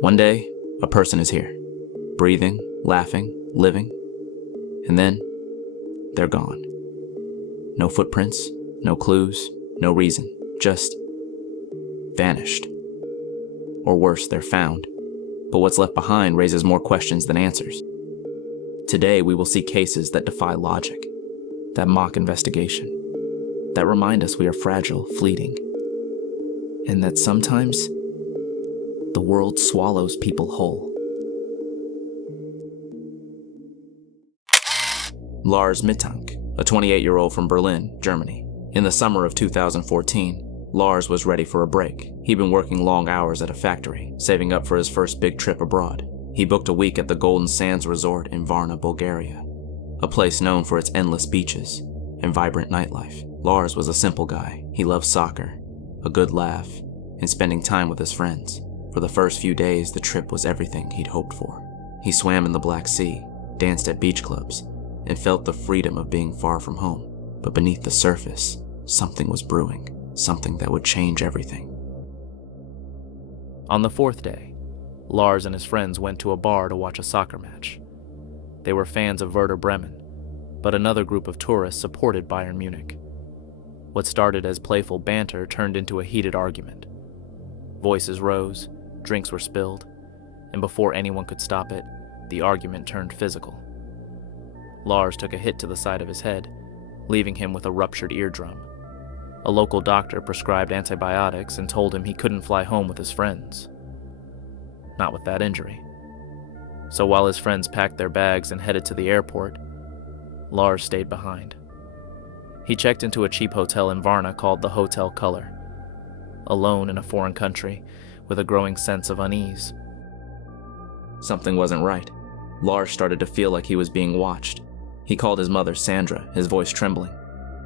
One day, a person is here, breathing, laughing, living, and then they're gone. No footprints, no clues, no reason, just vanished. Or worse, they're found, but what's left behind raises more questions than answers. Today, we will see cases that defy logic, that mock investigation, that remind us we are fragile, fleeting, and that sometimes the world swallows people whole. Lars Mittank, a 28-year-old from Berlin, Germany. In the summer of 2014, Lars was ready for a break. He'd been working long hours at a factory, saving up for his first big trip abroad. He booked a week at the Golden Sands Resort in Varna, Bulgaria, a place known for its endless beaches and vibrant nightlife. Lars was a simple guy. He loved soccer, a good laugh, and spending time with his friends. For the first few days, the trip was everything he'd hoped for. He swam in the Black Sea, danced at beach clubs, and felt the freedom of being far from home. But beneath the surface, something was brewing, something that would change everything. On the fourth day, Lars and his friends went to a bar to watch a soccer match. They were fans of Werder Bremen, but another group of tourists supported Bayern Munich. What started as playful banter turned into a heated argument. Voices rose, drinks were spilled, and before anyone could stop it, the argument turned physical. Lars took a hit to the side of his head, leaving him with a ruptured eardrum. A local doctor prescribed antibiotics and told him he couldn't fly home with his friends. Not with that injury. So while his friends packed their bags and headed to the airport, Lars stayed behind. He checked into a cheap hotel in Varna called the Hotel Color. Alone in a foreign country, with a growing sense of unease. Something wasn't right. Lars started to feel like he was being watched. He called his mother Sandra, his voice trembling.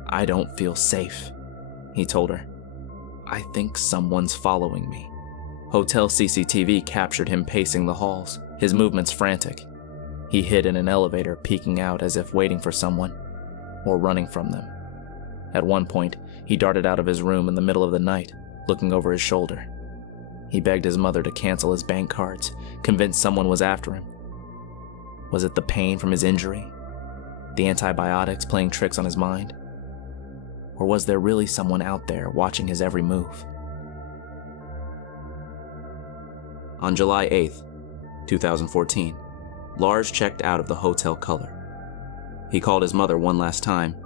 "I don't feel safe," he told her. "I think someone's following me." Hotel CCTV captured him pacing the halls, his movements frantic. He hid in an elevator, peeking out as if waiting for someone, or running from them. At one point, he darted out of his room in the middle of the night, looking over his shoulder. He begged his mother to cancel his bank cards, convinced someone was after him. Was it the pain from his injury? The antibiotics playing tricks on his mind? Or was there really someone out there watching his every move? On July 8th, 2014, Lars checked out of the Hotel Color. He called his mother one last time,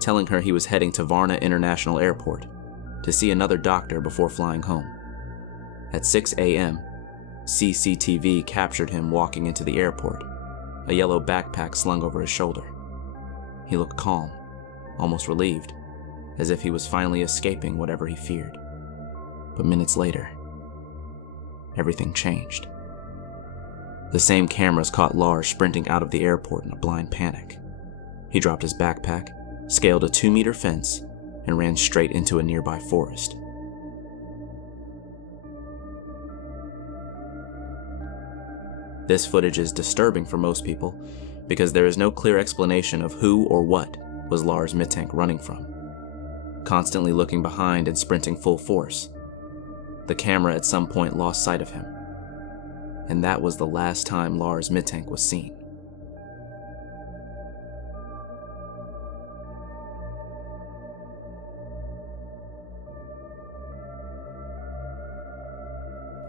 telling her he was heading to Varna International Airport to see another doctor before flying home. At 6 a.m., CCTV captured him walking into the airport, a yellow backpack slung over his shoulder. He looked calm, almost relieved, as if he was finally escaping whatever he feared. But minutes later, everything changed. The same cameras caught Lars sprinting out of the airport in a blind panic. He dropped his backpack, scaled a 2-meter fence, and ran straight into a nearby forest. This footage is disturbing for most people because there is no clear explanation of who or what was Lars Mittank running from. Constantly looking behind and sprinting full force, the camera at some point lost sight of him, and that was the last time Lars Mittank was seen.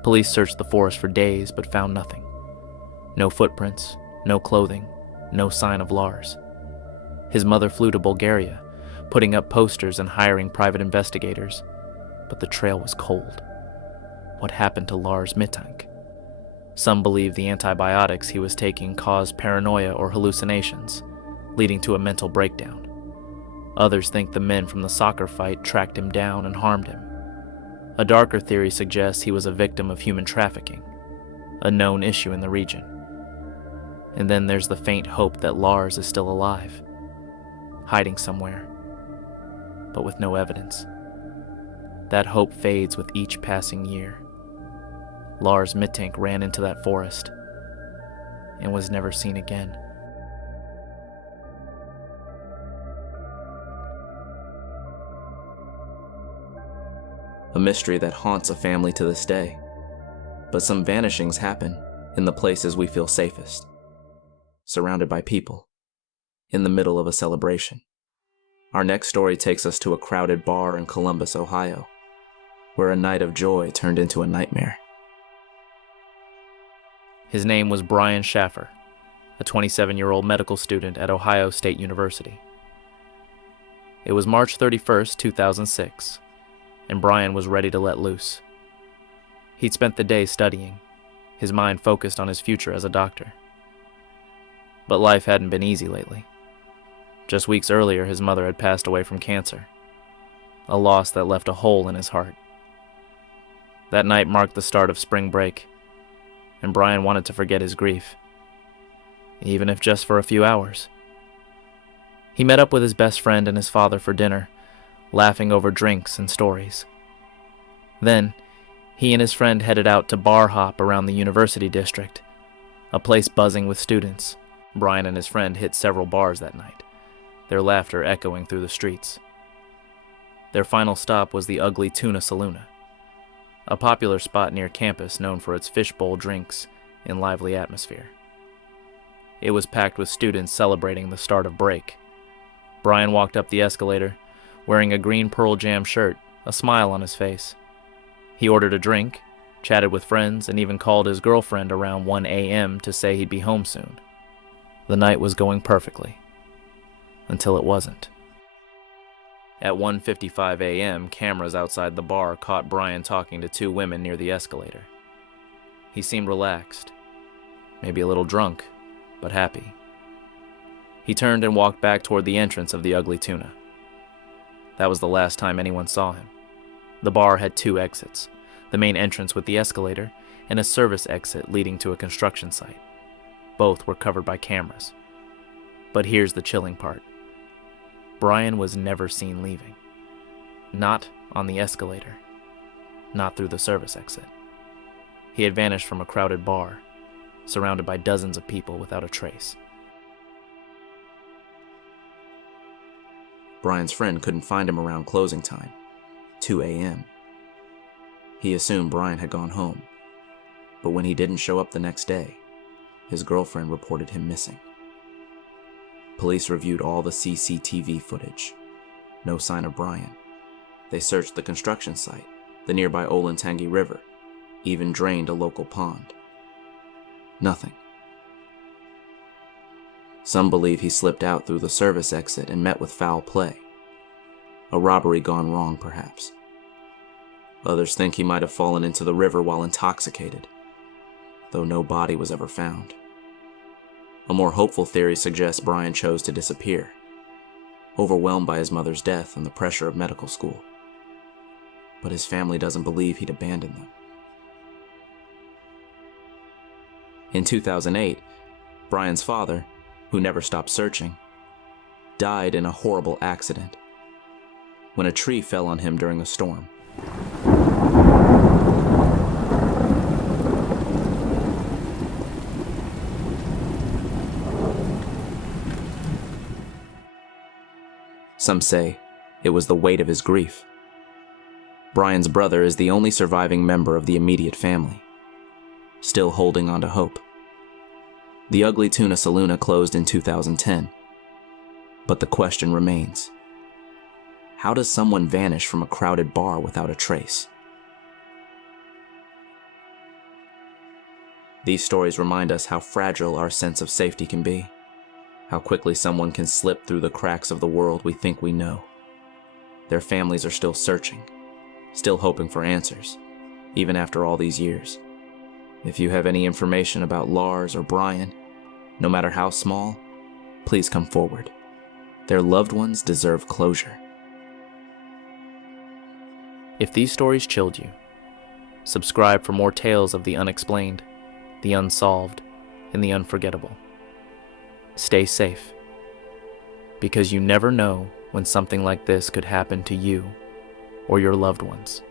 Police searched the forest for days but found nothing. No footprints, no clothing, no sign of Lars. His mother flew to Bulgaria, putting up posters and hiring private investigators, but the trail was cold. What happened to Lars Mittank? Some believe the antibiotics he was taking caused paranoia or hallucinations, leading to a mental breakdown. Others think the men from the soccer fight tracked him down and harmed him. A darker theory suggests he was a victim of human trafficking, a known issue in the region. And then there's the faint hope that Lars is still alive, hiding somewhere, but with no evidence. That hope fades with each passing year. Lars Mittank ran into that forest and was never seen again. A mystery that haunts a family to this day. But some vanishings happen in the places we feel safest, surrounded by people, in the middle of a celebration. Our next story takes us to a crowded bar in Columbus, Ohio, where a night of joy turned into a nightmare. His name was Brian Schaffer, a 27-year-old medical student at Ohio State University. It was March 31st, 2006, and Brian was ready to let loose. He'd spent the day studying, his mind focused on his future as a doctor. But life hadn't been easy lately. Just weeks earlier, his mother had passed away from cancer, a loss that left a hole in his heart. That night marked the start of spring break, and Brian wanted to forget his grief, even if just for a few hours. He met up with his best friend and his father for dinner, laughing over drinks and stories. Then, he and his friend headed out to bar hop around the University District, a place buzzing with students. Brian and his friend hit several bars that night, their laughter echoing through the streets. Their final stop was the Ugly Tuna Saloon, a popular spot near campus known for its fishbowl drinks and lively atmosphere. It was packed with students celebrating the start of break. Brian walked up the escalator, wearing a green Pearl Jam shirt, a smile on his face. He ordered a drink, chatted with friends, and even called his girlfriend around 1 a.m. to say he'd be home soon. The night was going perfectly, until it wasn't. At 1:55 a.m., cameras outside the bar caught Brian talking to two women near the escalator. He seemed relaxed, maybe a little drunk, but happy. He turned and walked back toward the entrance of the Ugly Tuna. That was the last time anyone saw him. The bar had two exits, the main entrance with the escalator and a service exit leading to a construction site. Both were covered by cameras. But here's the chilling part. Brian was never seen leaving. Not on the escalator. Not through the service exit. He had vanished from a crowded bar, surrounded by dozens of people without a trace. Brian's friend couldn't find him around closing time, 2 a.m. He assumed Brian had gone home, but when he didn't show up the next day, his girlfriend reported him missing. Police reviewed all the CCTV footage. No sign of Brian. They searched the construction site, the nearby Olentangy River, even drained a local pond. Nothing. Some believe he slipped out through the service exit and met with foul play. A robbery gone wrong, perhaps. Others think he might have fallen into the river while intoxicated, though no body was ever found. A more hopeful theory suggests Brian chose to disappear, overwhelmed by his mother's death and the pressure of medical school. But his family doesn't believe he'd abandoned them. In 2008, Brian's father, who never stopped searching, died in a horrible accident when a tree fell on him during a storm. Some say it was the weight of his grief. Brian's brother is the only surviving member of the immediate family, still holding on to hope. The Ugly Tuna Saloon closed in 2010, but the question remains: how does someone vanish from a crowded bar without a trace? These stories remind us how fragile our sense of safety can be, how quickly someone can slip through the cracks of the world we think we know. Their families are still searching, still hoping for answers, even after all these years. If you have any information about Lars or Brian, no matter how small, please come forward. Their loved ones deserve closure. If these stories chilled you, subscribe for more tales of the unexplained, the unsolved, and the unforgettable. Stay safe, because you never know when something like this could happen to you or your loved ones.